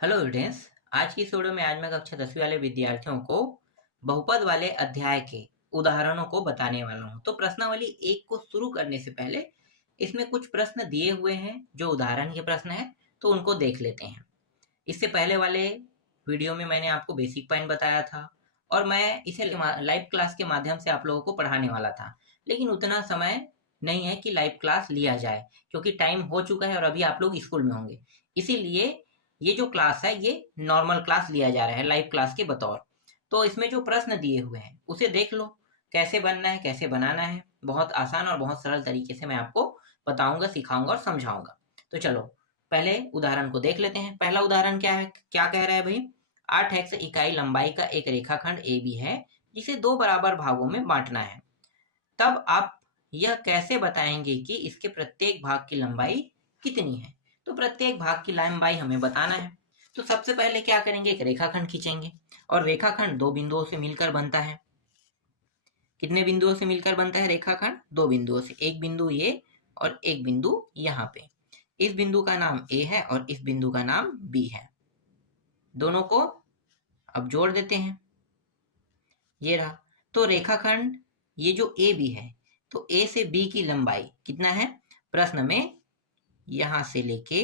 Hello students. आज की इस वीडियो में आज मैं कक्षा 10वीं वाले विद्यार्थियों को बहुपद वाले अध्याय के उदाहरणों को बताने वाला हूं। तो प्रश्नावली 1 को शुरू करने से पहले इसमें कुछ प्रश्न दिए हुए हैं जो उदाहरण के प्रश्न हैं, तो उनको देख लेते हैं। इससे पहले वाले वीडियो में मैंने आपको बेसिक पॉइंट बताया था और मैं इसे लाइव क्लास के माध्यम से आप लोगों को पढ़ाने वाला था, लेकिन उतना समय नहीं है कि लाइव क्लास लिया जाए क्योंकि टाइम हो चुका है और अभी आप लोग स्कूल में होंगे। इसीलिए ये जो क्लास है ये नॉर्मल क्लास लिया जा रहा है लाइव क्लास के बतौर। तो इसमें जो प्रश्न दिए हुए हैं उसे देख लो, कैसे बनना है कैसे बनाना है। बहुत आसान और बहुत सरल तरीके से मैं आपको बताऊंगा, सिखाऊंगा और समझाऊंगा। तो चलो पहले उदाहरण को देख लेते हैं। पहला उदाहरण क्या है, क्या कह रहा है भाई। 8x इकाई लंबाई का एक रेखाखंड AB है जिसे दो बराबर भागों में बांटना है। तब आप यह कैसे बताएंगे कि इसके प्रत्येक भाग की लंबाई कितनी है। तो प्रत्येक भाग की लंबाई हमें बताना है। तो सबसे पहले क्या करेंगे, एक रेखाखंड खींचेंगे और रेखाखंड दो बिंदुओं से मिलकर बनता है। कितने बिंदुओं से मिलकर बनता है रेखाखंड? दो बिंदुओं से। एक बिंदु ये और एक बिंदु यहाँ पे। इस बिंदु का नाम A है और इस बिंदु का नाम B है। दोनों को अब जोड़ देते हैं, ये रहा। तो रेखाखंड ये जो AB है, तो A से B की लंबाई कितना है? प्रश्न में यहां से लेके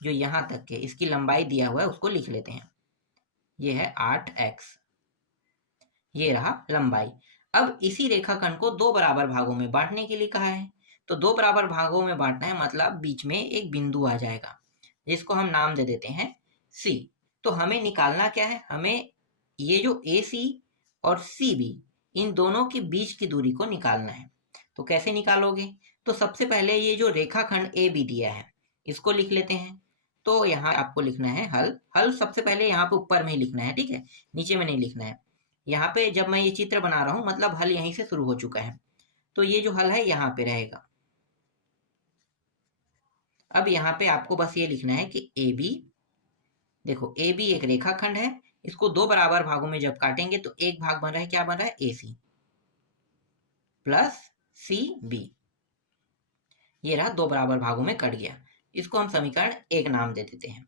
जो यहां तक के इसकी लंबाई दिया हुआ है उसको लिख लेते हैं। ये है 8x, ये रहा लंबाई। अब इसी रेखाखंड को दो बराबर भागों में बांटने के लिए कहा है। तो दो बराबर भागों में बांटना है मतलब बीच में एक बिंदु आ जाएगा जिसको हम नाम दे देते हैं C। तो हमें निकालना क्या है, हमें ये जो AC और CB इन दोनों के बीच की दूरी को निकालना है। तो कैसे निकालोगे? तो सबसे पहले ये जो रेखाखंड AB दिया है इसको लिख लेते हैं। तो यहाँ आपको लिखना है हल। हल सबसे पहले यहाँ पे ऊपर में ही लिखना है, ठीक है, नीचे में नहीं लिखना है। यहाँ पे जब मैं ये चित्र बना रहा हूं मतलब हल यहीं से शुरू हो चुका है, तो ये जो हल है यहाँ पे रहेगा। अब यहाँ पे आपको बस ये लिखना है कि AB, देखो AB एक रेखाखंड है, इसको दो बराबर भागों में जब काटेंगे तो एक भाग बन रहा है, क्या बन रहा है? AC plus CB। ये रहा, दो बराबर भागों में कट गया। इसको हम समीकरण 1 नाम दे देते हैं।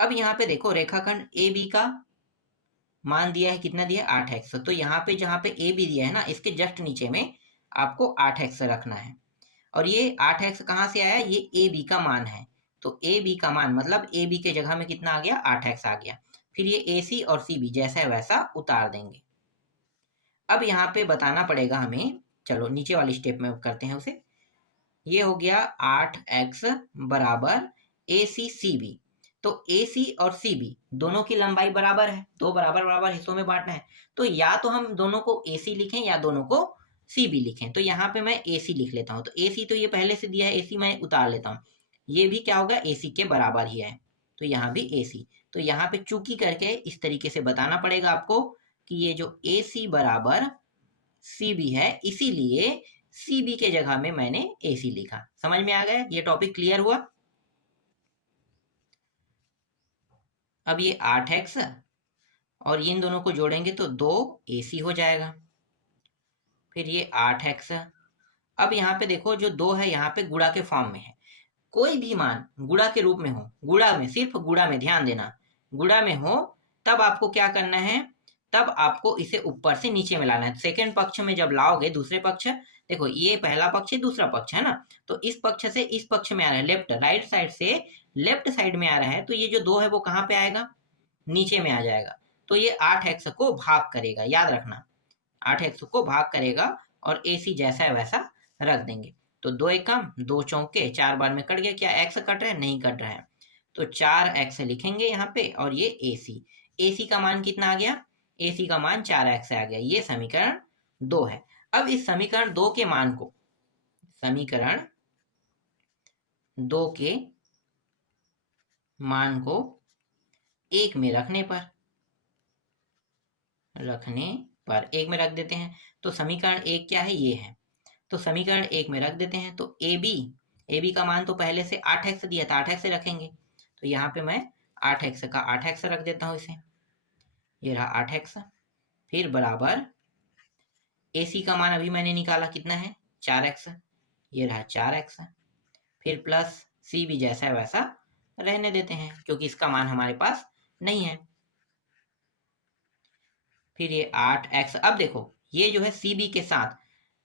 अब यहाँ पे देखो रेखाखंड AB का मान दिया है, कितना दिया है? 8x। तो यहाँ पे जहाँ पे AB दिया है ना, इसके जस्ट नीचे में आपको 8x रखना है। और ये 8x कहाँ से आया? ये AB का मान है। तो AB का मान मतलब AB के जगह में कितना आ गया? 8x आ गया। फिर ये AC और CB जैसा है वैसा उतार देंगे। अब यहाँ पे बताना पड़ेगा हमें, चलो नीचे वाली स्टेप में करते हैं उसे। ये हो गया 8x बराबर ACCB। तो AC और CB दोनों की लंबाई बराबर है, दो बराबर बराबर हिस्सों में बांटना है। तो या तो हम दोनों को AC लिखें या दोनों को CB लिखें। तो यहाँ पे मैं AC लिख लेता हूँ। तो AC तो ये पहले से दिया है, AC मैं उतार लेता हूँ। ये भी क्या होगा? AC के बराबर ही है, तो यहाँ भी AC। तो यहाँ पे चूकी करके इस तरीके से बताना पड़ेगा आपको कि ये जो AC बराबर CB है, इसीलिए CB के जगह में मैंने AC लिखा। समझ में आ गया? ये टॉपिक क्लियर हुआ? अब ये 8x और इन दोनों को जोड़ेंगे तो 2AC हो जाएगा। फिर ये 8x। अब यहाँ पे देखो जो 2 है यहाँ पे गुणा के फॉर्म में है। कोई भी मान गुणा के रूप में हो, गुणा में, सिर्फ गुणा में ध्यान देना, गुणा में हो तब आपको क्या करना है? तब आपको इसे ऊपर से नीचे में लाना है। सेकंड पक्ष में जब लाओगे, दूसरे पक्ष, देखो ये पहला पक्ष है, दूसरा पक्ष है ना, तो इस पक्ष से इस पक्ष में आ रहा है, लेफ्ट राइट साइड से लेफ्ट साइड में आ रहा है, तो ये जो 2 है वो कहाँ पे आएगा? नीचे में आ जाएगा। तो ये 8x को भाग करेगा, याद रखना, 8x को भाग करेगा और AC जैसा है वैसा रख देंगे। तो 2 एकम 2 चौके 4 बार में कट गया। क्या x कट रहा है? नहीं कट रहा है। तो 4x लिखेंगे यहाँ पे और ये AC का मान कितना आ गया? AC का मान 4x आ गया। ये समीकरण 2 है। अब इस समीकरण 2 के मान को, समीकरण 2 के मान को 1 में रखने पर 1 में रख देते हैं। तो समीकरण 1 क्या है? ये है। तो समीकरण 1 में रख देते हैं। तो AB का मान तो पहले से 8x दिया था, 8x से रखेंगे। तो यहाँ पे मैं 8x का 8x रख देता हूँ इसे। ये रहा 8x। फिर बराबर AC का मान अभी मैंने निकाला, कितना है? 4x। ये रहा 4x। फिर प्लस CB जैसा है वैसा रहने देते हैं क्योंकि इसका मान हमारे पास नहीं है। फिर ये 8x, अब देखो ये जो है सी बी के साथ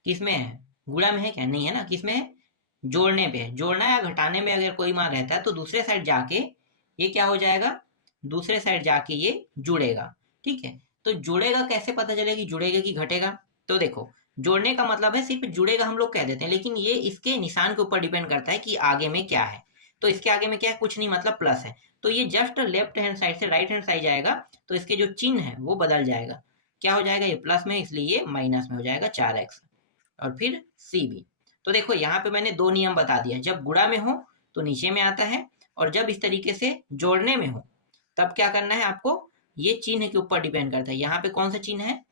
किसमें है, गुणा में है क्या, नहीं है ना, किसमें है, जोड़ने पे है। जोड़ना या घटाने में अगर कोई मान रहता है तो दूसरे साइड जाके ये क्या हो जाएगा, दूसरे साइड जाके ये जुड़ेगा। ठीक है, तो जुड़ेगा कैसे पता चलेगा कि जुड़ेगा कि घटेगा, तो देखो जोड़ने का मतलब है सिर्फ जुड़ेगा हम लोग कह देते हैं, लेकिन ये इसके निशान के ऊपर डिपेंड करता है कि आगे में क्या है। तो इसके आगे में क्या है, कुछ नहीं, मतलब प्लस है, तो ये जस्ट लेफ्ट हैंड साइड से राइट हैंड साइड जाएगा, तो इसके जो चिन्ह है वो बदल जाएगा। क्या हो जाएगा, ये प्लस में इसलिए ये माइनस में हो जाएगा 4x। और फिर सी बी, तो देखो यहाँ पे मैंने दो नियम बता दिया, जब गुणा में हो तो नीचे में आता है, और जब इस तरीके से जोड़ने में हो तब क्या करना है आपको, ये चिन्ह के ऊपर डिपेंड करता है। यहाँ पे कौन सा चिन्ह है,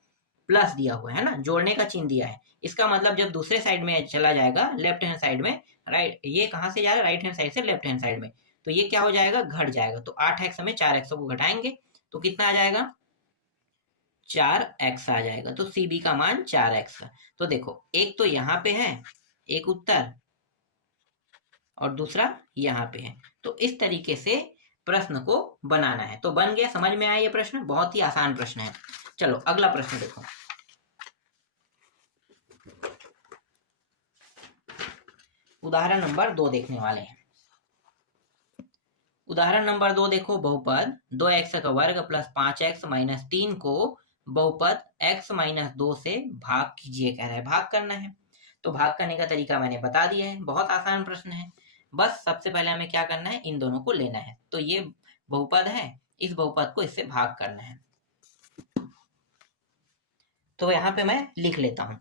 प्लस दिया हुआ है ना, जोड़ने का चिन्ह दिया है, इसका मतलब जब दूसरे साइड में चला जाएगा लेफ्ट हैंड साइड में, राइट, ये कहाँ से जा रहा है, राइट हैंड साइड से लेफ्ट हैंड साइड में, तो ये क्या हो जाएगा, घट जाएगा। तो 8x में 4x को घटाएंगे तो कितना आ जाएगा, 4x आ जाएगा। तो सी बी का मान 4x। तो देखो एक तो यहाँ पे है एक उत्तर, और दूसरा यहाँ पे है, तो इस तरीके से प्रश्न को बनाना है। तो बन गया, समझ में आया ये प्रश्न, बहुत ही आसान प्रश्न है। चलो अगला प्रश्न देखो, उदाहरण नंबर 2 देखने वाले हैं। उदाहरण नंबर 2 देखो, बहुपद 2x का वर्ग प्लस 5x माइनस 3 को बहुपद x माइनस 2 से भाग कीजिए कह रहा है, भाग करना है। तो भाग करने का तरीका मैंने बता दिया है, बहुत आसान प्रश्न है। बस सबसे पहले हमें क्या करना है, इन दोनों को लेना है। तो ये बहुपद है, इस बहुपद को इससे भाग करना है। तो यहाँ पे मैं लिख लेता हूं,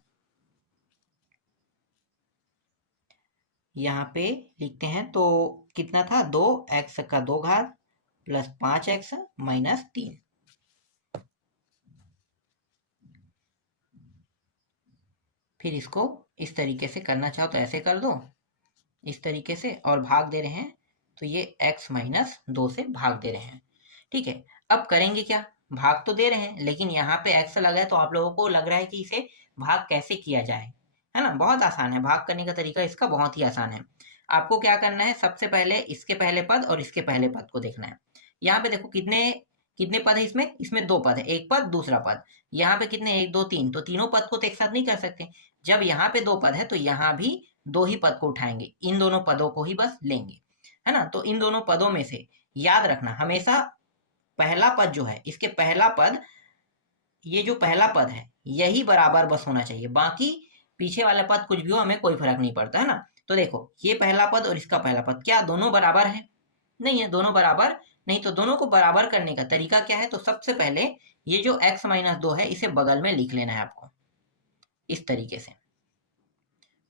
यहाँ पे लिखते हैं, तो कितना था, 2x का 2 घात प्लस 5x माइनस 3। फिर इसको इस तरीके से करना चाहो तो ऐसे कर दो, इस तरीके से, और भाग दे रहे हैं तो ये x माइनस 2 से भाग दे रहे हैं। ठीक है, अब करेंगे क्या, भाग तो दे रहे हैं लेकिन यहाँ पे x लगा है, तो आप लोगों को लग रहा है कि इसे भाग कैसे किया जाए, है ना, बहुत आसान है, भाग करने का तरीका इसका बहुत ही आसान है। आपको क्या करना है, सबसे पहले इसके पहले पद और इसके पहले पद को देखना है। यहाँ पे देखो कितने कितने पद है, इसमें इसमें दो पद है, एक पद दूसरा पद। यहाँ पे कितने, 1 2 3, तो तीनों पद को तो एक साथ नहीं कर सकते। जब यहाँ पे दो पद है तो यहाँ भी दो ही पद को उठाएंगे, इन दोनों पदों को ही बस लेंगे, है ना। तो इन दोनों पदों में से याद रखना हमेशा पहला पद जो है, इसके पहला पद, ये जो पहला पद है यही बराबर बस होना चाहिए, बाकी पीछे वाला पद कुछ भी हो हमें कोई फर्क नहीं पड़ता, है ना। तो देखो ये पहला पद और इसका पहला पद, क्या दोनों बराबर है, नहीं है, दोनों बराबर नहीं। तो दोनों को बराबर करने का तरीका क्या है, तो सबसे पहले ये जो x माइनस 2 है इसे बगल में लिख लेना है आपको, इस तरीके से।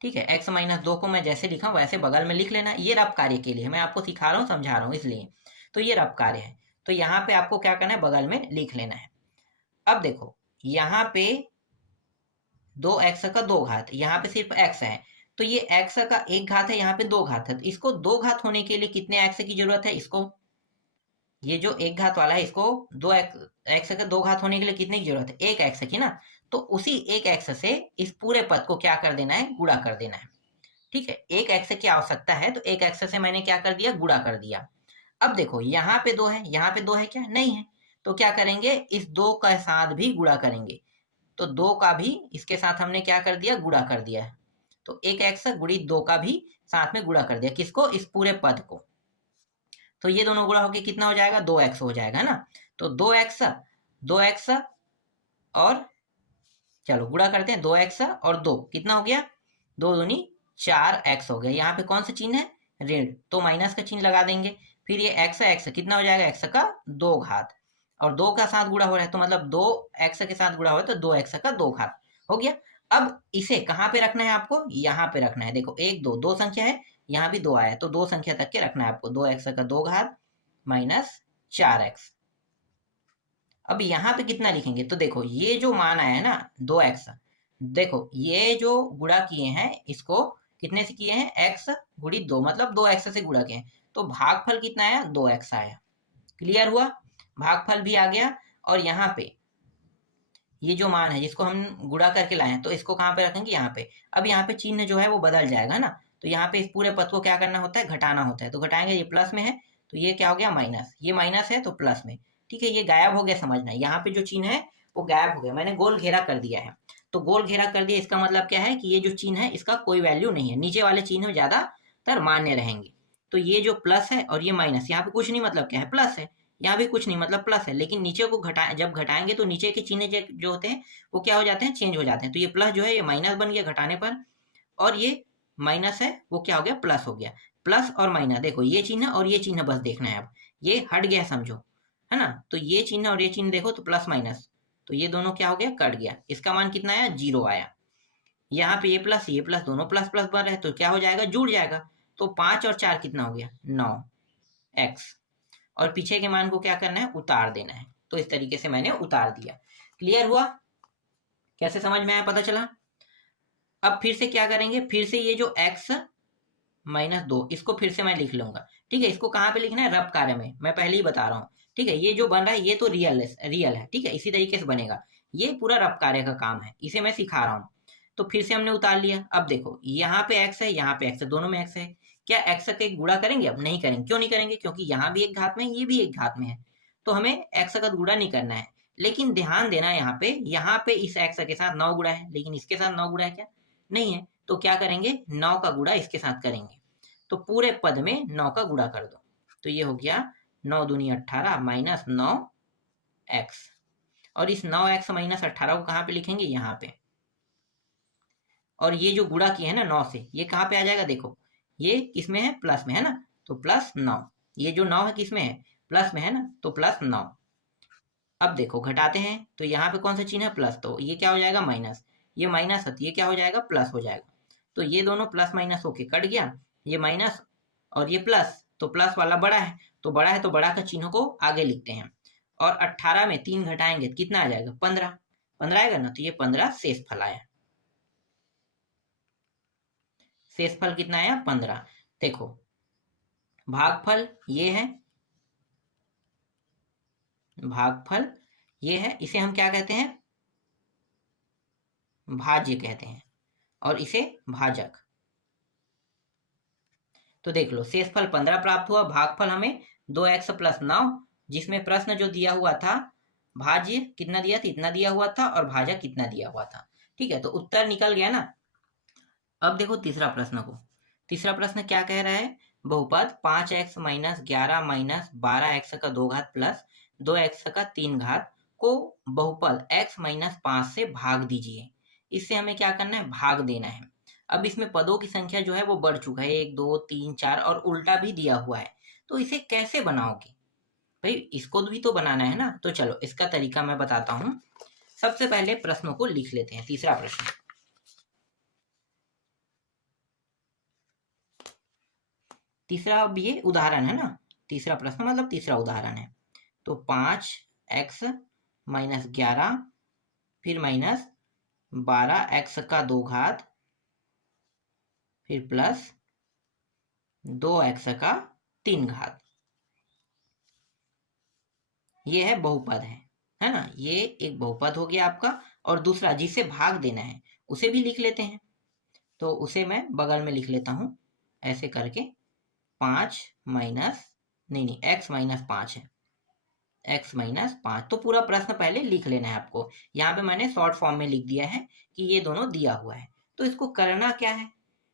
ठीक है, x माइनस 2 को मैं जैसे लिखा वैसे बगल में लिख लेना। ये रब कार्य के लिए मैं आपको सिखा रहा हूँ, समझा रहा हूँ इसलिए। तो ये रब कार्य है, तो यहाँ पे आपको क्या करना है, बगल में लिख लेना है। अब देखो यहाँ पे 2x का 2 घात, यहाँ पे सिर्फ x है, तो ये x का 1 घात है, यहाँ पे 2 घात है, तो इसको 2 घात होने के लिए कितने x की जरूरत है, इसको ये जो 1 घात वाला है इसको 2x का 2 घात होने के लिए कितने की जरूरत है, 1 x की ना। तो उसी 1 x से इस पूरे पद को क्या कर देना है, गुणा कर देना है। ठीक है, 1 x की आवश्यकता है, तो 1 x से मैंने क्या कर दिया, गुणा कर दिया। अब देखो यहाँ पे 2 है, यहाँ पे 2 है क्या, नहीं है, तो क्या करेंगे, इस 2 के साथ भी गुणा करेंगे। तो 2 का भी इसके साथ हमने क्या कर दिया, गुणा कर दिया है। तो 1x गुणित 2 का भी साथ में गुणा कर दिया, किसको, इस पूरे पद को। तो ये दोनों गुणा होके कितना हो जाएगा, 2x हो जाएगा ना। तो 2x और चलो गुणा करते हैं, 2x और 2 कितना हो गया, 2 दूनी 4x हो गया। यहाँ पे कौन सा चिन्ह है, ऋण, तो माइनस का चिन्ह लगा देंगे। फिर ये x कितना हो जाएगा, x का 2 घात, और 2 का साथ गुणा हो रहा है, तो मतलब 2x के साथ गुणा हो रहा है, तो 2x का 2 घात हो गया। अब इसे कहाँ पे रखना है आपको, यहाँ पे रखना है। देखो 1 2 दो संख्या है, यहाँ भी 2 आया, तो 2 संख्या तक के रखना है आपको। 2x का 2 घात माइनस 4x। अब यहाँ पे कितना लिखेंगे, तो देखो ये जो मान आया है ना 2x, देखो ये जो गुणा किए हैं इसको कितने से किए हैं, x गुणित 2, मतलब 2x से गुणा किए हैं, तो भागफल कितना आया, 2x आया। क्लियर हुआ, भागफल भी आ गया। और यहाँ पे ये जो मान है जिसको हम गुणा करके लाए हैं, तो इसको कहाँ पे रखेंगे, यहाँ पे। अब यहाँ पे चिन्ह जो है वो बदल जाएगा ना, तो यहाँ पे इस पूरे पद को क्या करना होता है, घटाना होता है। तो घटाएंगे, ये प्लस में है तो ये क्या हो गया, माइनस, ये माइनस है तो प्लस में। ठीक है, ये गायब हो गया, समझना यहाँ पे जो चिन्ह है वो गायब हो गया, मैंने गोल घेरा कर दिया है। तो गोल घेरा कर दिया, इसका मतलब क्या है कि ये जो चिन्ह है इसका कोई वैल्यू नहीं है, नीचे वाले चिन्ह ज्यादातर मान्य रहेंगे। तो ये जो प्लस है और ये माइनस, यहाँ पे कुछ नहीं मतलब क्या है, प्लस है, यहाँ भी कुछ नहीं मतलब प्लस है, लेकिन नीचे को जब घटाएंगे तो नीचे के चिन्ह जो होते हैं वो क्या हो जाते हैं, चेंज हो जाते हैं। तो ये प्लस जो है ये माइनस बन गया घटाने पर, और ये माइनस है वो क्या हो गया, प्लस हो गया। प्लस और माइनस, देखो ये चिन्ह और ये चिन्ह बस देखना है, अब ये हट गया समझो, है ना। तो ये चिन्ह और ये चिन्ह देखो तो प्लस माइनस, तो ये दोनों क्या हो गया, कट गया। इसका मान कितना आया, 0 आया। यहाँ पे ये प्लस दोनों प्लस प्लस बन रहे हैं, तो क्या हो जाएगा, जुड़ जाएगा। तो 5 और 4 कितना हो गया, 9x। और पीछे के मान को क्या करना है, उतार देना है। तो इस तरीके से मैंने उतार दिया। क्लियर हुआ, कैसे समझ में आया, पता चला। अब फिर से क्या करेंगे, फिर से ये जो x -2 इसको फिर से मैं लिख लूंगा, ठीक है। इसको कहाँ पे लिखना है, रब कार्य में, मैं पहले ही बता रहा हूँ, ठीक है। ये जो बन रहा है ये तो रियल है, ठीक है, इसी तरीके से बनेगा। ये पूरा रब कार्य का काम है, इसे मैं सिखा रहा हूँ। तो फिर से हमने उतार लिया। अब देखो यहाँ पे x है, यहाँ पे x है, दोनों में x है। क्या x का गुणा करेंगे, अब नहीं करेंगे। क्यों नहीं करेंगे, क्योंकि यहाँ भी एक घात में ये भी एक घात में है, तो हमें x का गुणा नहीं करना है। लेकिन ध्यान देना, यहाँ पे इस x के साथ 9 गुणा है, लेकिन इसके साथ 9 गुणा है क्या, नहीं है। तो क्या करेंगे, 9 का गुणा इसके साथ करेंगे। तो पूरे पद में 9 का गुणा कर दो, तो ये हो गया 9 दूनी 18 माइनस 9x। और इस 9x माइनस 18 को कहाँ पे लिखेंगे, यहाँ पे। और ये जो गुणा किया है ना 9 से, ये कहाँ पे आ जाएगा, देखो ये किसमें है, प्लस में है ना, तो प्लस 9। ये जो 9 है किसमें है, प्लस में है ना, तो प्लस 9। अब देखो घटाते हैं, तो यहाँ पे कौन सा चिन्ह है, प्लस, तो ये क्या हो जाएगा, माइनस। ये माइनस है तो ये क्या हो जाएगा, प्लस हो जाएगा। तो ये दोनों प्लस माइनस होके कट गया, ये माइनस और ये प्लस, तो प्लस वाला बड़ा है, तो बड़ा का चिन्ह को आगे लिखते हैं। और 18 में 3 घटाएंगे तो कितना आ जाएगा, 15। 15 आएगा ना, तो ये 15 शेषफल आया। शेषफल कितना आया, 15। देखो भागफल ये है, भागफल ये है, इसे हम क्या कहते हैं, भाज्य कहते हैं, और इसे भाजक। तो देख लो शेषफल 15 प्राप्त हुआ, भागफल हमें 2x + 9, जिसमें प्रश्न जो दिया हुआ था भाज्य कितना दिया था, इतना दिया हुआ था, और भाजक कितना दिया हुआ था, ठीक है। तो उत्तर निकल गया ना। अब देखो तीसरा प्रश्न को, तीसरा प्रश्न क्या कह रहा है, बहुपद 5x - 11 - 12x का 2 घात प्लस 2x का 3 घात को बहुपद x - 5 से भाग दीजिए। इससे हमें क्या करना है, भाग देना है। अब इसमें पदों की संख्या जो है वो बढ़ चुका है, 1 2 3 4 और उल्टा भी दिया हुआ है। तो इसे कैसे बनाओगे भाई, इसको भी तो बनाना है ना। तो चलो इसका तरीका मैं बताता हूँ। सबसे पहले प्रश्नों को लिख लेते हैं। तीसरा प्रश्न, तीसरा अब ये उदाहरण है ना, तीसरा प्रश्न मतलब तीसरा उदाहरण है। तो 5x - 11 फिर माइनस 12x का 2 घात फिर प्लस 2x का 3 घात, ये है बहुपद है ना। ये एक बहुपद हो गया आपका। और दूसरा जिसे भाग देना है उसे भी लिख लेते हैं। तो उसे मैं बगल में लिख लेता हूं ऐसे करके, 5 माइनस नहीं x - 5 है, x - 5। तो पूरा प्रश्न पहले लिख लेना है आपको। यहाँ पे मैंने शॉर्ट फॉर्म में लिख दिया है कि ये दोनों दिया हुआ है। तो इसको करना क्या है,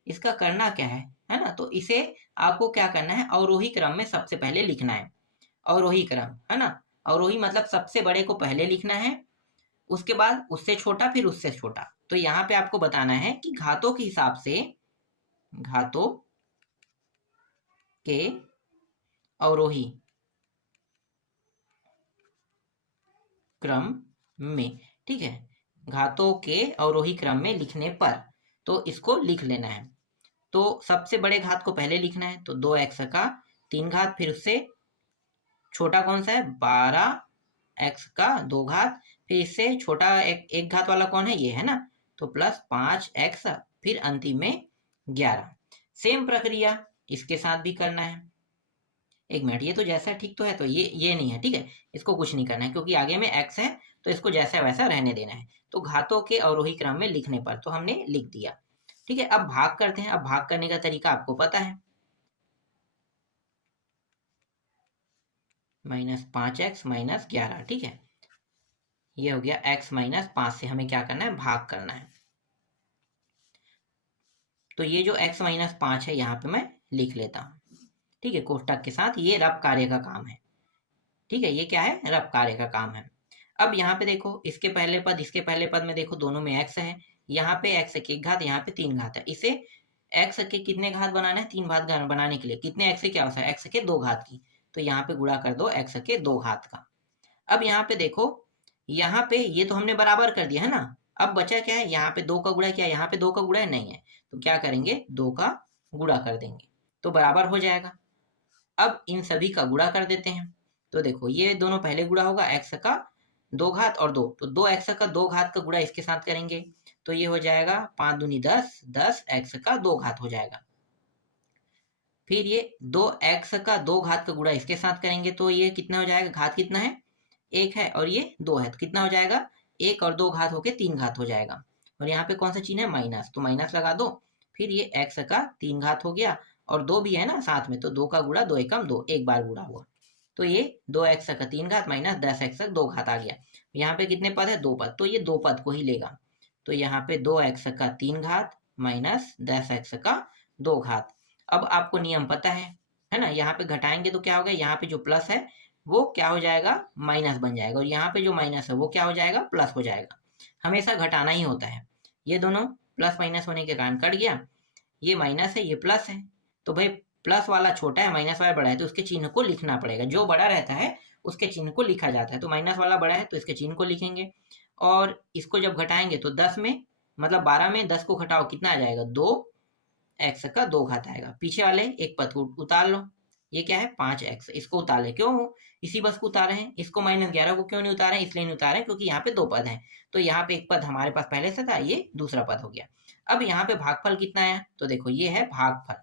इसका करना क्या है ना। तो इसे आपको क्या करना है, अवरोही क्रम में सबसे पहले लिखना है। अवरोही क्रम है ना, अवरोही मतलब सबसे बड़े को पहले लिखना है, उसके बाद उससे छोटा, फिर उससे छोटा। तो यहाँ पे आपको बताना है कि घातों के हिसाब से, घातों के अवरोही क्रम में, ठीक है, घातों के अवरोही क्रम में लिखने पर तो इसको लिख लेना है। तो सबसे बड़े घात को पहले लिखना है, तो 2x का 3 घात, फिर उससे छोटा कौन सा है, 12x का 2 घात, फिर इससे छोटा एक घात वाला कौन है, ये है ना, तो प्लस 5x, फिर अंतिम में 11। सेम प्रक्रिया इसके साथ भी करना है। एक मिनट, ये तो जैसा ठीक तो है, तो ये नहीं है, ठीक है, इसको कुछ नहीं करना है क्योंकि आगे में x है, तो इसको जैसा वैसा रहने देना है। तो घातों के अवरोही क्रम में लिखने पर तो हमने लिख दिया, ठीक है। अब भाग करते हैं। अब भाग करने का तरीका आपको पता है, -5x-11, ठीक है। ये हो गया x-5 से हमें क्या करना है, भाग करना है। तो ये जो x-5 है यहाँ पे मैं लिख लेता हूँ, ठीक है, कोष्टक के साथ। ये रब कार्य का काम है, ठीक है, ये क्या है, रब कार्य का काम है। अब यहाँ पे देखो, इसके पहले पद इसके पहले पद में देखो, दोनों में x है। यहाँ पे x की 1 घात, यहाँ पे 3 घात है। इसे x के कितने घात बनाना है, 3 घात बनाने के लिए कितने x की आवश्यकता है, x के 2 घात की। तो यहाँ पे गुणा कर दो x के 2 घात का। अब यहाँ पे देखो, यहाँ पे ये तो हमने बराबर कर दिया है ना। अब बचा क्या है, यहाँ पे 2 का गुणा, क्या यहाँ पे 2 का गुणा नहीं है, तो क्या करेंगे, 2 का गुणा कर देंगे, तो बराबर हो जाएगा। अब इन सभी का गुणा कर देते हैं। तो देखो, ये दोनों पहले गुणा होगा, x का 2 घात और 2, तो 2x का 2 घात का गुणा इसके साथ करेंगे, तो ये हो जाएगा 5 दूनी 10, 10x का 2 घात हो जाएगा। फिर ये 2x का 2 घात का गुणा इसके साथ करेंगे, तो ये कितना हो जाएगा, घात कितना है, 1 है और ये 2 है, तो कितना हो जाएगा, 1 और 2 घात होके 3 घात हो जाएगा। और यहाँ पे कौन सा चिन्ह है, माइनस, तो माइनस लगा दो। फिर ये x का 3 घात हो गया और 2 भी है ना साथ में, तो 2 का गुणा 2 एकम 2, एक बार गुणा हुआ, तो ये 2x का 3 घात माइनस 10x का 2 घात आ गया। यहाँ पे कितने पद है, 2 पद, तो ये 2 पद को ही लेगा। तो यहाँ पे 2x का 3 घात माइनस 10x का 2 घात। अब आपको नियम पता है ना, यहाँ पे घटाएंगे तो क्या होगा, यहाँ पे जो प्लस है वो क्या हो जाएगा, माइनस बन जाएगा, और यहाँ पे जो माइनस है वो क्या हो जाएगा, प्लस हो जाएगा। हमेशा घटाना ही होता है। ये दोनों प्लस माइनस होने के कारण कट गया, ये माइनस है ये प्लस है, तो भाई प्लस वाला छोटा है माइनस वाला बड़ा है, तो उसके चिन्ह को लिखना पड़ेगा। जो बड़ा रहता है उसके चिन्ह को लिखा जाता है, तो माइनस वाला बड़ा है तो इसके चिन्ह को लिखेंगे। और इसको जब घटाएंगे तो 10 में, मतलब 12 में 10 को घटाओ, कितना आ जाएगा, 2x का 2 घात आएगा। पीछे वाले एक पद को उतार लो, ये क्या है, 5x, इसको उतारे, क्यों, इसी बस को उतारे हैं। इसको -11 को क्यों नहीं उतारे, इसलिए नहीं उतारे क्योंकि यहाँ पे 2 पद हैं, तो यहाँ पे एक पद हमारे पास पहले से था, ये दूसरा पद हो गया। अब यहाँ पे भागफल कितना है, तो देखो ये है भागफल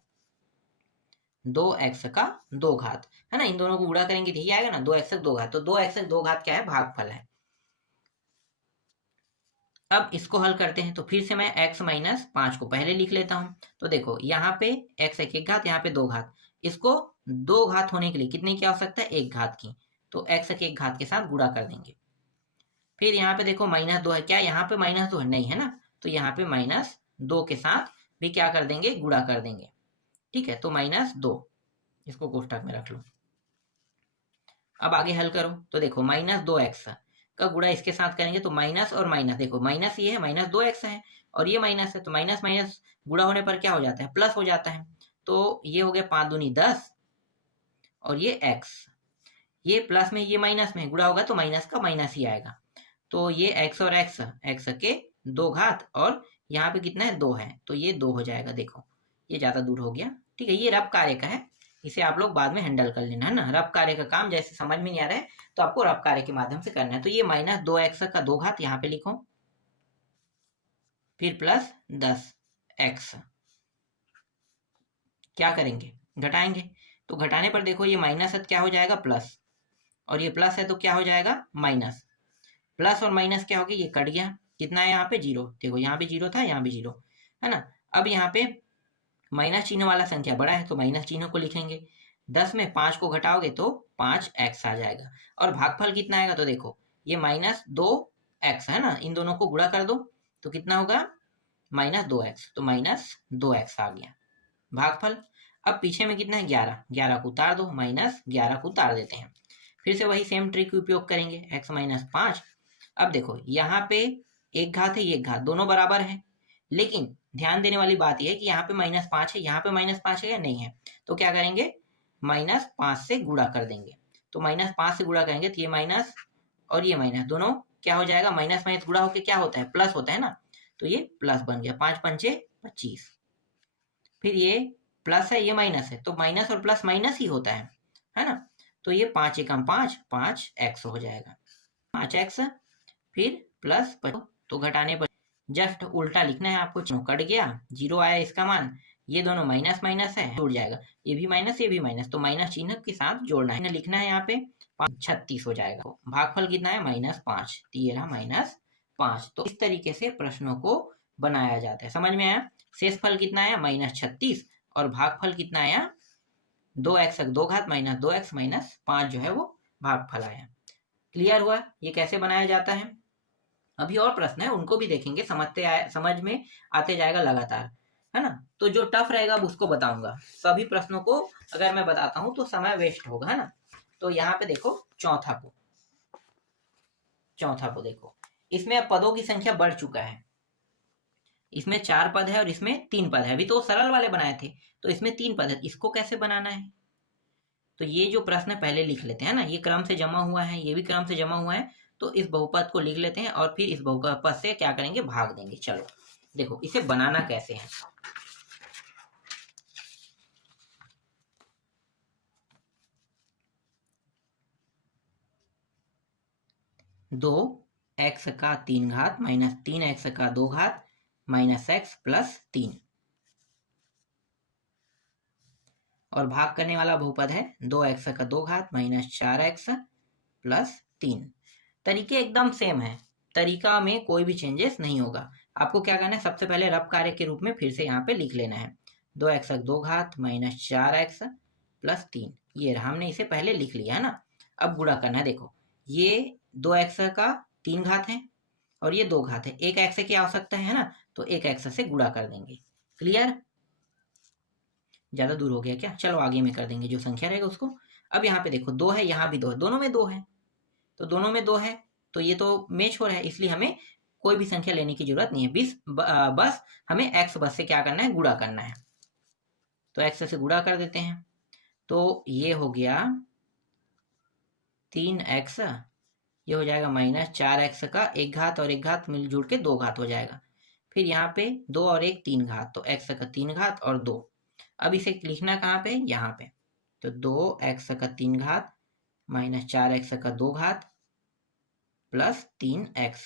2x का 2 घात, है ना, इन दोनों को गुणा करेंगे तो ये आएगा ना, 2x का 2 घात, तो 2x का 2 घात क्या है, भागफल है। अब इसको हल करते हैं, तो फिर से मैं x-5 को पहले लिख लेता हूं। तो देखो, यहाँ पे x 1 घात, यहाँ पे 2 घात, इसको 2 घात होने के लिए कितने की आवश्यकता है, 1 घात की, तो x 1 घात के साथ गुणा कर देंगे। फिर यहाँ पे देखो -2 है, क्या यहाँ पे -2 है, नहीं है ना, तो यहाँ पे -2 के साथ भी क्या कर देंगे, गुणा कर देंगे, ठीक है, तो -2, इसको कोष्टक में रख लो। अब आगे हल करो, तो देखो -2x का गुणा इसके साथ करेंगे, तो माइनस और माइनस, देखो माइनस ये है, -2x है, और ये माइनस है, तो माइनस माइनस गुणा होने पर क्या हो जाता है, प्लस हो जाता है। तो ये हो गया 5 दूनी 10 और ये x, ये प्लस में ये माइनस में गुणा होगा तो माइनस का माइनस ही आएगा। तो ये x और x के 2 घात, और यहाँ पे कितना है, 2 है, तो ये 2 हो जाएगा। देखो ये ज्यादा दूर हो गया, ठीक है, ये रब कार्य का है, इसे आप लोग बाद में हैंडल कर लेना, है ना। रब कार्य का काम जैसे समझ में नहीं आ रहा है तो आपको रब कार्य के माध्यम से करना है। तो ये -2x का 2 घात यहाँ पे लिखो, फिर प्लस 10x, क्या करेंगे, घटाएंगे, तो घटाने पर देखो ये माइनस है तो क्या हो जाएगा, प्लस, और ये प्लस है तो क्या हो जाएगा, माइनस। प्लस और माइनस क्या हो गया, ये कट गया, कितना है यहाँ पे, 0, देखो यहाँ पे 0 था, यहाँ भी 0 है ना। अब यहाँ पे माइनस चिन्ह वाला संख्या बड़ा है तो माइनस चिन्ह को लिखेंगे। 10 में 5 को घटाओगे तो 5x आ जाएगा, और भागफल कितना आएगा, तो देखो ये -2x है ना, इन दोनों को गुणा कर दो तो कितना होगा, -2x, तो -2x आ गया भागफल। अब पीछे में कितना है, 11, 11 को उतार दो, -11 को उतार देते हैं। फिर से वही सेम ट्रिक उपयोग करेंगे, x-5। अब देखो यहाँ पे 1 घात है, ये 1 घात, दोनों बराबर है, लेकिन ध्यान देने वाली बात यह है कि यहाँ पे -5 है, यहाँ पे -5 है या नहीं है, तो क्या करेंगे, -5 से गुणा कर देंगे। तो -5 से गुणा करेंगे तो ये माइनस और ये माइनस दोनों क्या हो जाएगा, माइनस माइनस गुणा होके क्या होता है, प्लस होता है ना, तो ये प्लस बन गया, 5 पंचे 25। फिर ये प्लस है, ये माइनस है, तो माइनस और प्लस माइनस ही होता है ना। तो ये 5 एकम 5, 5x हो जाएगा, 5x, फिर प्लस, तो घटाने पर जस्ट उल्टा लिखना है आपको, कट गया, 0 आया इसका मान, ये दोनों माइनस माइनस है, जुड़ जाएगा, ये भी माइनस ये भी माइनस, तो माइनस चिन्ह के साथ जोड़ना है, लिखना है यहाँ पे 36 हो जाएगा। भागफल कितना है, -5, तो ये रहा -5। तो इस तरीके से प्रश्नों को बनाया जाता है, समझ में आया। शेषफल कितना आया, -36, और भागफल कितना आया, 2x 2 घात -2x -5 जो है वो भागफल आया। क्लियर हुआ ये कैसे बनाया जाता है? अभी और प्रश्न है, उनको भी देखेंगे, समझ में आते जाएगा लगातार, है ना। तो जो टफ रहेगा अब उसको बताऊंगा, सभी प्रश्नों को अगर मैं बताता हूं तो समय वेस्ट होगा, है ना। तो यहाँ पे देखो चौथा को देखो, इसमें अब पदों की संख्या बढ़ चुका है। इसमें 4 पद है और इसमें 3 पद है। अभी तो सरल वाले बनाए थे, तो इसमें 3 पद है। इसको कैसे बनाना है? तो ये जो प्रश्न पहले लिख लेते हैं ना, ये क्रम से जमा हुआ है, ये भी क्रम से जमा हुआ है। तो इस बहुपद को लिख लेते हैं और फिर इस बहुपद से क्या करेंगे, भाग देंगे। चलो देखो इसे बनाना कैसे है। दो एक्स का 3 घात माइनस 3x का 2 घात माइनस x प्लस 3, और भाग करने वाला बहुपद है 2x का 2 घात माइनस 4x प्लस 3। तरीके एकदम सेम है, तरीका में कोई भी चेंजेस नहीं होगा। आपको क्या करना है, सबसे पहले रब कार्य के रूप में फिर से यहाँ पे लिख लेना है 2x का 2 घात माइनस 4x प्लस 3। ये हमने इसे पहले लिख लिया है ना। अब गुणा करना है। देखो ये 2x का 3 घात है और ये 2 घात है, एक x की आवश्यकता है ना, तो एक x से गुणा कर देंगे। क्लियर? ज्यादा दूर हो गया क्या? चलो आगे में कर देंगे, जो संख्या रहेगा उसको। अब यहाँ पे देखो 2 है, यहाँ भी 2 है, दोनों में 2 है, तो दोनों में 2 है तो ये तो मैच हो रहा है, इसलिए हमें कोई भी संख्या लेने की जरूरत नहीं है। बस हमें x बस से क्या करना है, गुणा करना है। तो x से गुणा कर देते हैं, तो ये हो गया 3x, ये हो जाएगा माइनस 4x का 1 घात और 1 घात मिलजुल के 2 घात हो जाएगा। फिर यहाँ पे 2 और 1 3 घात, तो x का 3 घात और 2। अब इसे लिखना कहाँ पे, यहाँ पे। तो 2x का 3 घात माइनस 4x का 2 घात प्लस 3x,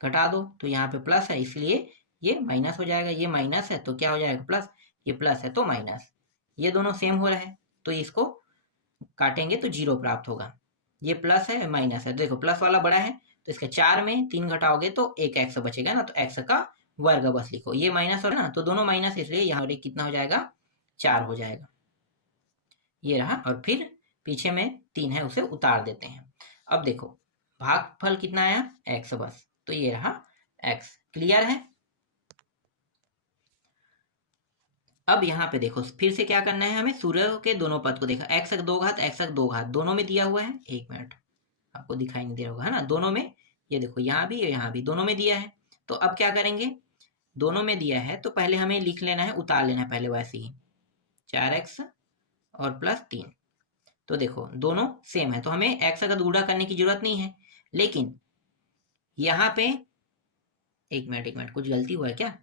घटा दो तो यहाँ पे प्लस है इसलिए ये माइनस हो जाएगा। ये माइनस है तो क्या हो जाएगा, प्लस। ये प्लस है तो माइनस। ये दोनों सेम हो रहा है तो इसको काटेंगे तो 0 प्राप्त होगा। ये प्लस है माइनस है, देखो प्लस वाला बड़ा है तो इसका 4 में 3 घटाओगे तो एक x बचेगा ना, तो x का वर्ग बस लिखो। ये माइनस हो रहा है ना, तो दोनों माइनस, इसलिए यहाँ कितना हो जाएगा, 4 हो जाएगा। ये रहा, और फिर पीछे में 3 है उसे उतार देते हैं। अब देखो भागफल कितना आया, x बस, तो ये रहा x। क्लियर है? अब यहाँ पे देखो फिर से क्या करना है, हमें सूर्य के दोनों पद को देखा, x का 2 घात x का 2 घात दोनों में दिया हुआ है। एक मिनट, आपको दिखाई नहीं दे रहा होगा, है ना, दोनों में। ये देखो यहाँ भी यहाँ भी दोनों में दिया है। तो अब क्या करेंगे, दोनों में दिया है तो पहले हमें लिख लेना है, उतार लेना है पहले वैसे ही, 4x और प्लस 3। तो देखो दोनों सेम है तो हमें x का गुणा करने की जरूरत नहीं है। लेकिन यहाँ पे एक मिनट कुछ गलती हुआ है क्या?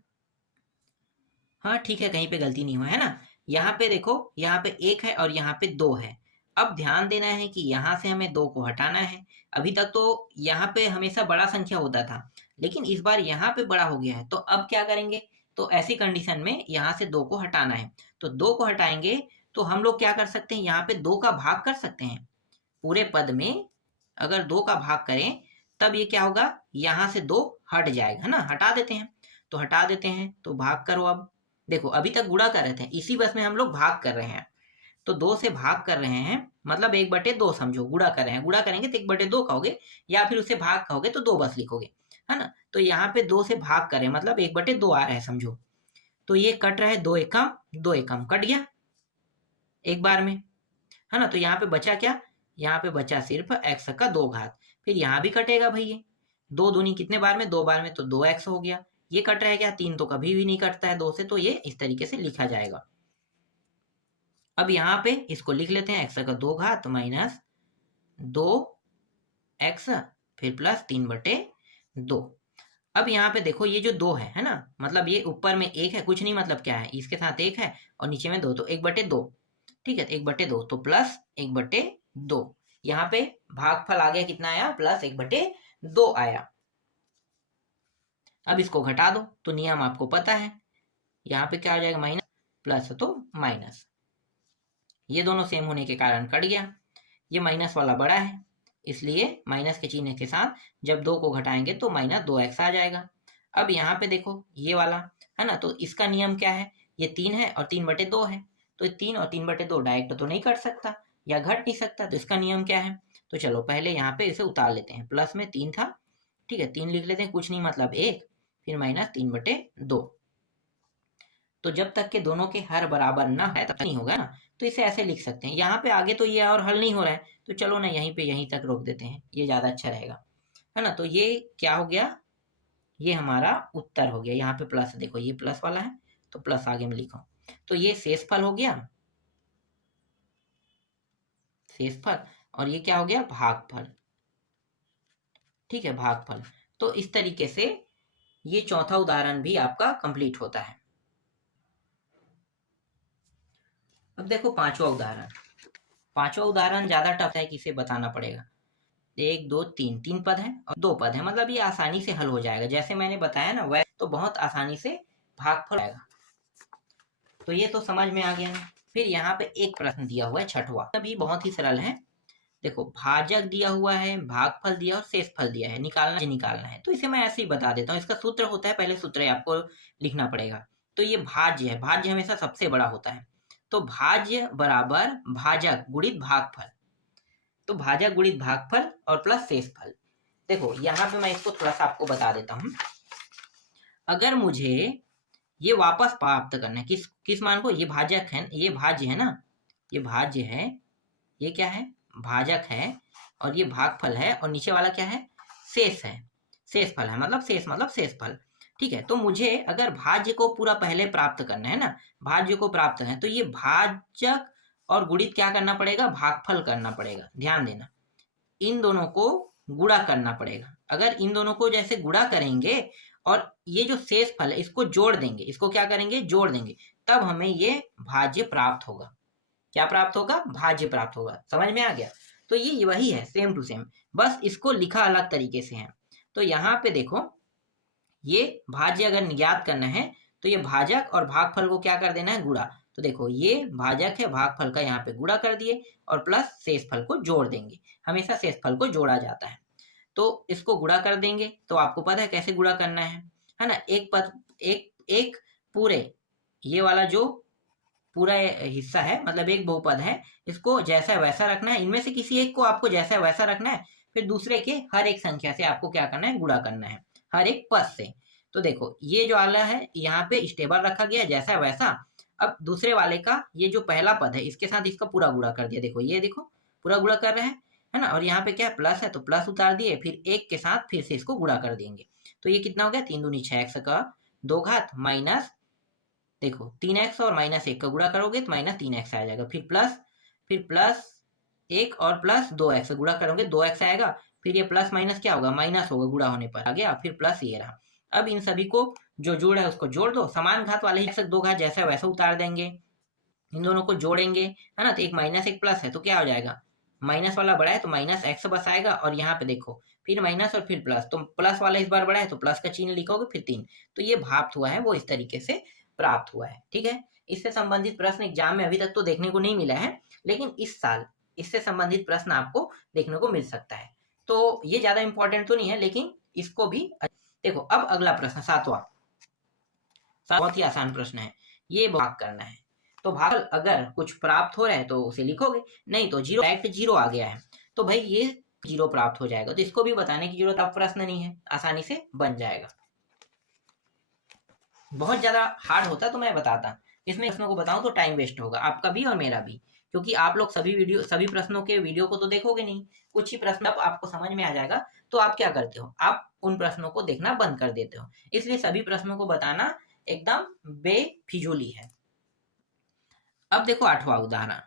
हाँ ठीक है, कहीं पे गलती नहीं हुआ है ना। यहाँ पे देखो, यहाँ पे 1 है और यहाँ पे 2 है। अब ध्यान देना है कि यहाँ से हमें 2 को हटाना है। अभी तक तो यहाँ पे हमेशा बड़ा संख्या होता था, लेकिन इस बार यहाँ पे बड़ा हो गया है। तो अब क्या करेंगे, तो ऐसी कंडीशन में यहाँ से 2 को हटाना है। तो 2 को हटाएंगे तो हम लोग क्या कर सकते हैं, यहाँ पे 2 का भाग कर सकते हैं। पूरे पद में अगर 2 का भाग करें तब ये क्या होगा, यहाँ से 2 हट जाएगा, है ना। हटा देते हैं, तो हटा देते हैं तो भाग करो। अब देखो अभी तक गुणा कर रहे थे, इसी बस में हम लोग भाग कर रहे हैं। तो 2 से भाग कर रहे हैं मतलब 1/2 समझो, गुणा कर रहे हैं। गुणा करेंगे तो 1/2 कहोगे, या फिर उसे भाग कहोगे तो 2 बस लिखोगे, है ना। तो यहाँ पे 2 से भाग करें मतलब 1/2 आ रहा है समझो। तो ये कट रहा है, 2 एकम 2 एकम कट गया एक बार में, है ना। तो यहाँ पे बचा क्या, यहाँ पे बचा सिर्फ x का 2 घात। फिर यहाँ भी कटेगा भाई, ये 2 दूनी कितने बार में, 2 बार में, तो 2x हो गया। ये कट रहा है क्या, 3 तो कभी भी नहीं कटता है 2 से, तो ये इस तरीके से लिखा जाएगा। अब यहाँ पे इसको लिख लेते हैं, x का 2 घात माइनस 2x फिर प्लस 3/2। अब यहाँ पे देखो ये जो 2 है ना, मतलब ये ऊपर में 1 है, कुछ नहीं मतलब क्या है, इसके साथ 1 है और नीचे में 2, तो 1/2। ठीक है, 1/2 तो प्लस 1/2। यहाँ पे भागफल आ गया, कितना आया, प्लस 1/2 आया। अब इसको घटा दो तो नियम आपको पता है, यहाँ पे क्या हो जाएगा, माइनस प्लस तो माइनस। ये दोनों सेम होने के कारण कट गया। ये माइनस वाला बड़ा है, इसलिए माइनस के चिन्ह के साथ जब 2 को घटाएंगे तो माइनस 2x आ जाएगा। अब यहाँ पे देखो ये वाला है ना, तो इसका नियम क्या है, ये 3 है और 3/2 है, तो 3 और 3/2 डायरेक्ट तो नहीं कट सकता या घट नहीं सकता, तो इसका नियम क्या है, तो चलो पहले यहाँ पे इसे उतार लेते हैं। प्लस में 3 था, ठीक है, 3 लिख लेते हैं, कुछ नहीं मतलब 1, फिर माइनस 3/2। तो जब तक के दोनों के हर बराबर ना है तब तक नहीं होगा ना, तो इसे ऐसे लिख सकते हैं। यहाँ पे आगे तो ये और हल नहीं हो रहा है, तो चलो ना यहीं पे यहीं तक रोक देते हैं, ये ज़्यादा अच्छा रहेगा, है ना। तो ये क्या हो गया, ये हमारा उत्तर हो गया। यहाँ पे प्लस देखो, ये प्लस वाला है तो प्लस आगे में लिखो। तो ये शेषफल हो गया, शेषफल, और ये क्या हो गया, भागफल, ठीक है, भागफल। तो इस तरीके से ये चौथा उदाहरण भी आपका कंप्लीट होता है। अब देखो पांचवा उदाहरण। पांचवा उदाहरण ज्यादा टफ है कि इसे बताना पड़ेगा। 1 2 3, 3 पद है और 2 पद है, मतलब ये आसानी से हल हो जाएगा। जैसे मैंने बताया ना वह तो बहुत आसानी से भागफल आएगा। तो ये तो समझ में आ गया ना। फिर यहाँ पे एक प्रश्न दिया हुआ है छठवा, अभी बहुत ही सरल है। देखो भाजक दिया हुआ है, भागफल दिया और शेषफल दिया है, निकालना है। तो इसे मैं ऐसे ही बता देता हूँ। इसका सूत्र होता है, पहले सूत्र आपको लिखना पड़ेगा। तो ये भाज्य है, भाज्य हमेशा सबसे बड़ा होता है। तो भाज्य बराबर भाजक गुणित भागफल। तो भाजक गुणित भागफल और प्लस शेषफल। देखो यहाँ पे मैं इसको थोड़ा सा आपको बता देता हूँ। अगर मुझे ये वापस प्राप्त करना है, किस मान को, ये भाजक है, ये भाज्य है ना, ये भाज्य है, ये क्या है, भाजक है, और ये भागफल है, और नीचे वाला क्या है, शेष है, शेषफल है, मतलब शेषफल, ठीक है। तो मुझे अगर भाज्य को पूरा पहले प्राप्त करना है ना, भाज्य को प्राप्त करना है, तो ये भाजक और गुणित क्या करना पड़ेगा, भागफल करना पड़ेगा। ध्यान देना, इन दोनों को गुणा करना पड़ेगा। अगर इन दोनों को जैसे गुणा करेंगे और ये जो शेषफल है इसको जोड़ देंगे, इसको क्या करेंगे, जोड़ देंगे, तब हमें ये भाज्य प्राप्त होगा। क्या प्राप्त होगा, भाज्य प्राप्त होगा। समझ में आ गया। तो ये वही है, सेम टू सेम, बस इसको लिखा अलग तरीके से है। तो यहाँ पे देखो, ये भाज्य अगर ज्ञात करना है तो ये भाजक और भागफल को क्या कर देना है, गुणा। तो देखो ये भाजक है, भागफल का यहाँ पे गुणा कर दिए और प्लस शेषफल को जोड़ देंगे। हमेशा शेषफल को जोड़ा जाता है। तो इसको गुणा कर देंगे, तो आपको पता है कैसे गुणा करना है ना। एक पद, एक पूरे, ये वाला जो पूरा हिस्सा है, मतलब एक बहुपद है, इसको जैसा वैसा रखना है। इनमें से किसी एक को आपको जैसा वैसा रखना है, फिर दूसरे के हर एक संख्या से आपको क्या करना है, गुणा करना है, हर एक पद से। तो देखो ये जो वाला है यहाँ पे स्टेबल रखा गया जैसा वैसा। अब दूसरे वाले का ये जो पहला पद है इसके साथ इसका पूरा गुणा कर दिया। देखो ये देखो पूरा गुणा कर रहे हैं, है ना। और यहाँ पे क्या प्लस है तो प्लस उतार दिए, फिर एक के साथ फिर से इसको गुणा कर देंगे। तो ये कितना हो गया, 3 दूनी 6 x का 2 घात माइनस, देखो 3x और माइनस 1 का गुणा करोगे तो माइनस 3x आ जाएगा। फिर प्लस 1 और प्लस 2x गुणा करोगे 2x आएगा। फिर ये प्लस माइनस क्या होगा, माइनस होगा, गुणा होने पर आ गया। फिर प्लस ये रहा। अब इन सभी को जो जोड़ है उसको जोड़ दो, समान घात वाले ही 2 घात जैसा वैसा उतार देंगे। इन दोनों को जोड़ेंगे, है ना। तो एक माइनस एक प्लस है तो क्या हो जाएगा, माइनस वाला बड़ा है तो माइनस x बस आएगा। और यहाँ पे देखो फिर माइनस और फिर प्लस, तो प्लस वाला इस बार बड़ा है तो प्लस का चिन्ह लिखोगे, फिर 3। तो ये प्राप्त हुआ है वो इस तरीके से प्राप्त हुआ है, ठीक है। इससे संबंधित प्रश्न एग्जाम में अभी तक तो देखने को नहीं मिला है, लेकिन इस साल इससे संबंधित प्रश्न आपको देखने को मिल सकता है। तो ये ज्यादा इंपॉर्टेंट तो नहीं है, लेकिन इसको भी देखो। अब अगला प्रश्न सातवां, बहुत ही आसान प्रश्न है। ये भाग करना है, तो भाग अगर कुछ प्राप्त हो रहा है तो उसे लिखोगे, नहीं तो जीरो, डायरेक्ट जीरो आ गया है तो भाई ये जीरो प्राप्त हो जाएगा। तो इसको भी बताने की जरूरत, अब प्रश्न नहीं है, आसानी से बन जाएगा। बहुत ज्यादा हार्ड होता तो मैं बताता, इसमें प्रश्नों को बताऊं तो टाइम वेस्ट होगा आपका भी और मेरा भी, क्योंकि आप लोग सभी प्रश्नों के वीडियो को तो देखोगे नहीं, कुछ ही प्रश्न अब आपको समझ में आ जाएगा। तो आप क्या करते हो, आप उन प्रश्नों को देखना बंद कर देते हो। इसलिए सभी प्रश्नों को बताना एकदम बेफिजूली है। अब देखो आठवां उदाहरण,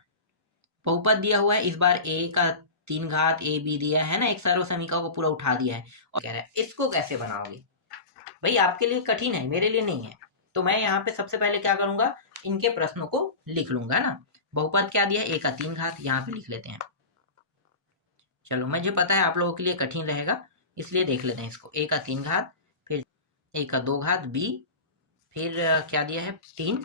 बहुपद दिया हुआ है, इस बार a का 3 घात a b दिया है ना, एक सर्व समीकरण को पूरा उठा दिया है और कह रहा है इसको कैसे बनाओगे। भाई आपके लिए कठिन है, मेरे लिए नहीं है। तो मैं यहाँ पे सबसे पहले क्या करूंगा, इनके प्रश्नों को लिख लूंगा ना। बहुपद क्या दिया है, a का 3 घात, यहाँ पे लिख लेते हैं। चलो मुझे पता है आप लोगों के लिए कठिन रहेगा, इसलिए देख लेते हैं इसको। a का 3 घात, फिर a का 2 घात b, फिर क्या दिया है 3,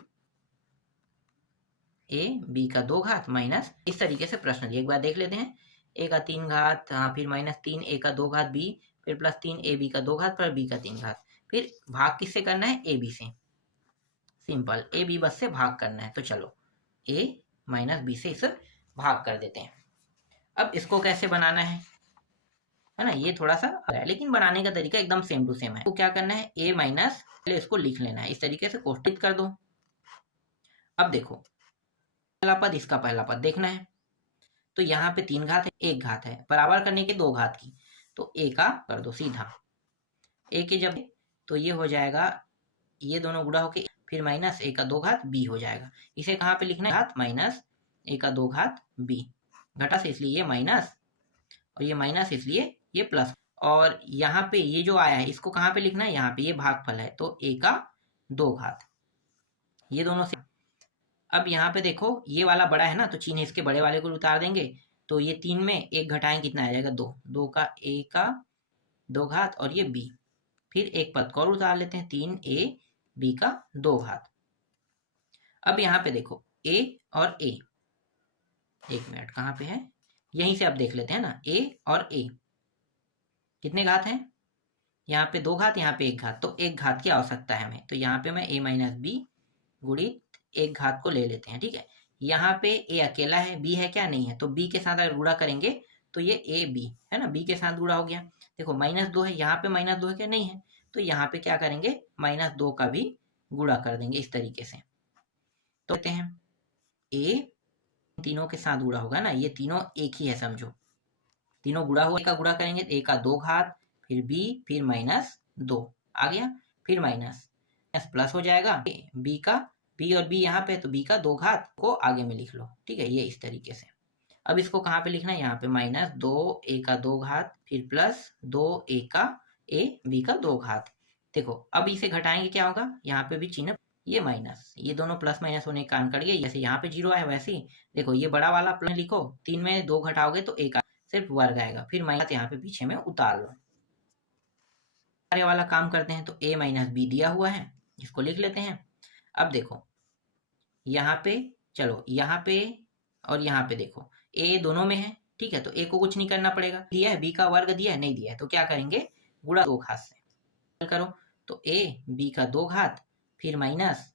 a b का 2 घात माइनस, इस तरीके से प्रश्न दिए। एक बार देख लेते हैं, a का 3 घात, हाँ, फिर माइनस 3 a का 2 घात b, फिर प्लस 3 a b का 2 घात पर b का 3 घात। फिर भाग किससे करना है, a b से, सिंपल a b बस से भाग करना है। तो चलो a माइनस b से इसे भाग कर देते हैं। अब इसको कैसे बनाना है ना, ये थोड़ा सा है लेकिन बनाने का तरीका एकदम सेम टू सेम है। तो क्या करना है, a माइनस, पहले इसको लिख लेना है इस तरीके से, कोष्ठित कर दो। अब देखो पहला पद, इसका पहला पद देखना है, तो यहाँ पे 3 घात है, 1 घात है, बराबर करने के 2 घात की, तो a का कर दो सीधा, a के जब तो ये हो जाएगा, ये दोनों गुणा होके फिर माइनस a का 2 घात b हो जाएगा। इसे कहाँ पे लिखना है, घात माइनस a का 2 घात b, घटा से इसलिए ये माइनस और ये माइनस इसलिए ये प्लस, और यहाँ पे ये जो आया है इसको कहाँ पे लिखना है, यहाँ पे ये भागफल है तो a का 2 घात, ये दोनों से। अब यहाँ पे देखो ये वाला बड़ा है ना, तो चिन्ह इसके बड़े वाले को उतार देंगे, तो ये 3 में 1 घटाएं कितना आ जाएगा, 2, 2 का a का 2 घात और ये b, फिर एक पद को और उतार लेते हैं, 3a b का 2 घात। अब यहाँ पे देखो a और a, एक मिनट कहाँ पे है, यहीं से अब देख लेते हैं ना, a और a कितने घात हैं, यहाँ पे 2 घात, यहाँ पे 1 घात, तो 1 घात की आवश्यकता है हमें, तो यहाँ पे मैं a माइनस बी गुणित 1 घात को ले लेते हैं, ठीक है। यहाँ पे a अकेला है, b है क्या, नहीं है, तो b के साथ अगर गुणा करेंगे तो ये a b है ना, b के साथ गुणा हो गया। देखो -2 है, यहाँ पे -2 है क्या, नहीं है, तो यहाँ पे क्या करेंगे, -2 का भी गुणा कर देंगे इस तरीके से। तो कहते हैं a तीनों के साथ गुणा होगा ना, ये तीनों एक ही है समझो, तीनों गुणा हुआ, का गुणा करेंगे a का 2 घात, फिर b, फिर -2 आ गया, फिर माइनस प्लस हो जाएगा, b का, b और b यहाँ पे, तो b का 2 घात को आगे में लिख लो, ठीक है, ये इस तरीके से। अब इसको कहाँ पे लिखना है, यहाँ पे -2 a का 2 घात, फिर प्लस 2 a का a b का 2 घात। देखो अब इसे घटाएंगे क्या होगा, यहाँ पे भी चिन्ह, ये माइनस, ये दोनों प्लस माइनस होने के कारण कट गए, जैसे यहाँ पे 0 है वैसे ही देखो ये बड़ा वाला प्लस लिखो, 3 में 2 घटाओगे तो a का सिर्फ वर्ग आएगा, फिर माइनस यहाँ पे पीछे में उतार लो। सारे वाला काम करते हैं, तो a माइनस बी दिया हुआ है, इसको लिख लेते हैं। अब देखो यहाँ पे, चलो यहाँ पे और यहाँ पे देखो a दोनों में है, ठीक है, तो a को कुछ नहीं करना पड़ेगा, दिया है b का वर्ग दिया है, नहीं दिया है, तो क्या करेंगे, गुणा 2 घात से करो, तो a b का 2 घात, फिर माइनस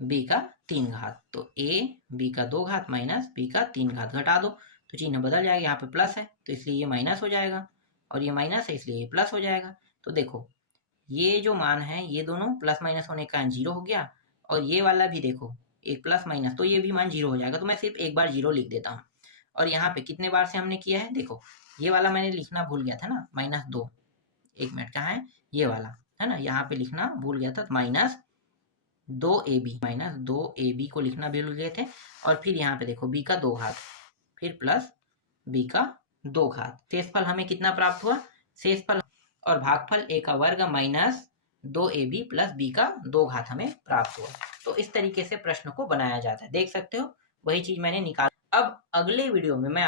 b का 3 घात, तो a b का 2 घात माइनस b का 3 घात, घटा दो तो चिन्ह बदल जाएगा, यहाँ पे प्लस है तो इसलिए ये माइनस हो जाएगा, और ये माइनस है इसलिए ये प्लस हो जाएगा। तो देखो ये जो मान है ये दोनों प्लस माइनस होने का 0 हो गया, और ये वाला भी देखो एक प्लस माइनस, तो ये भी मान 0 हो जाएगा, तो मैं सिर्फ एक बार 0 लिख देता हूँ। और यहाँ पे कितने बार से हमने किया है, देखो ये वाला मैंने लिखना भूल गया था ना, -2, एक मिनट कहाँ है, ये वाला है ना, यहाँ पे लिखना भूल गया था, -2ab को लिखना भूल गए थे, और फिर यहाँ पे देखो b का 2 घात, फिर प्लस b का 2 घात, शेषफल हमें कितना प्राप्त हुआ, शेषफल और भागफल a का वर्ग माइनस 2ab प्लस b का 2 घात हमें प्राप्त हुआ। तो इस तरीके से प्रश्न को बनाया जाता है, देख सकते हो वही चीज मैंने निकाला। अब अगले वीडियो में मैं